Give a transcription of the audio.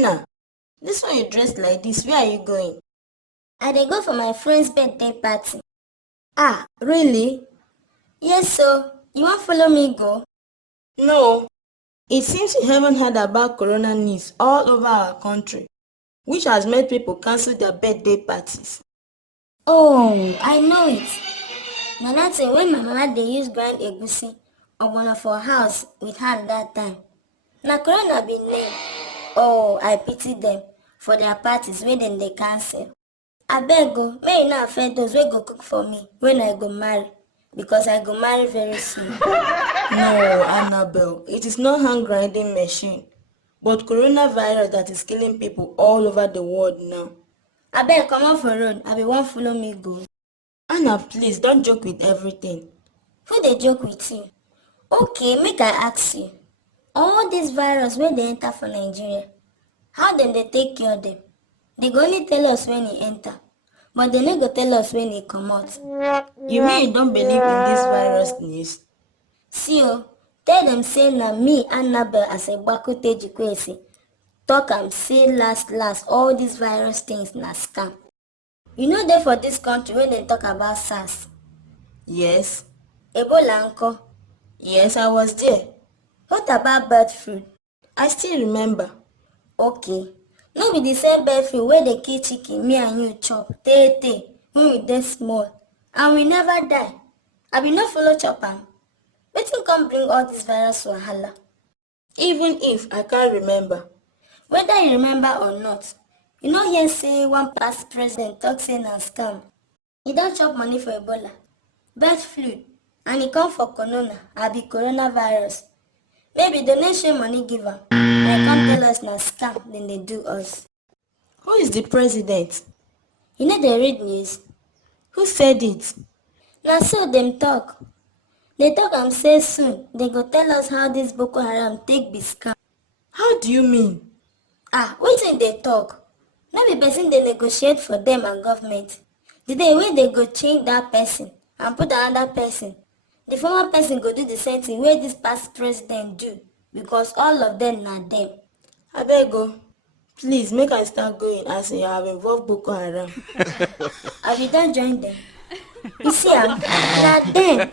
Anna, this one you dressed like this, where are you going? I dey go for my friend's birthday party. Ah, really? Yes, so you wan follow me go? No. It seems you haven't heard about corona news all over our country, which has made people cancel their birthday parties. Oh, I know it. Na that thing when my mama dey use grind egusi ogbono for house with hand that time. Na corona be name. Oh, I pity them for their parties wey dem dey cancel. Abeg o, make e no affect those wey go cook for me when I go marry, because I go marry very soon. No, Annabelle, it is not hand grinding machine, but coronavirus that is killing people all over the world now. Abeg comot for road, I be wan follow me go. Anna, please don't joke with everything. Who dey joke with you? Okay, make I ask you. All dis virus wey dey enter for Nigeria, how dem dey take cure dem? Dey go only tell us when e enter, but dem no go tell us when e comot. You mean you don't believe in this virus news? See o, tell dem say na me Annabel Asegbako Tejikwesi talk am say last all dis virus things na scam. You no dey for dis country wey dem talk about SARS, Yes. Ebola nko? Yes, I was there. What about bird flu? I still remember. Okay, no be the same bird flu wey dey kill chicken me and you chop tey when we dey small and we never die. Abi no follow chop am? Wetin come bring all dis virus wahala? Even if I can't remember. Whether you remember or not, you no hear say one past president talk say na scam. E don chop money for Ebola, bird flu, and e come for corona abi coronavirus. Maybe donation money give am and e come tell us na scam dem dey do us. Who is the president? You no dey read news? Who said it? Na so dem talk. Dey talk am say soon dem go tell us how dis Boko Haram take be scam. How do you mean? Wetin dey talk? No be person dey negotiate for dem and government. The day wey dey go change dat person and put another person, the former person go do the same thing wey dis past president do, because all of dem na dem. Abeg o, please make I start going as you have involved Boko Haram. Abi you don join dem? You see am, na dem.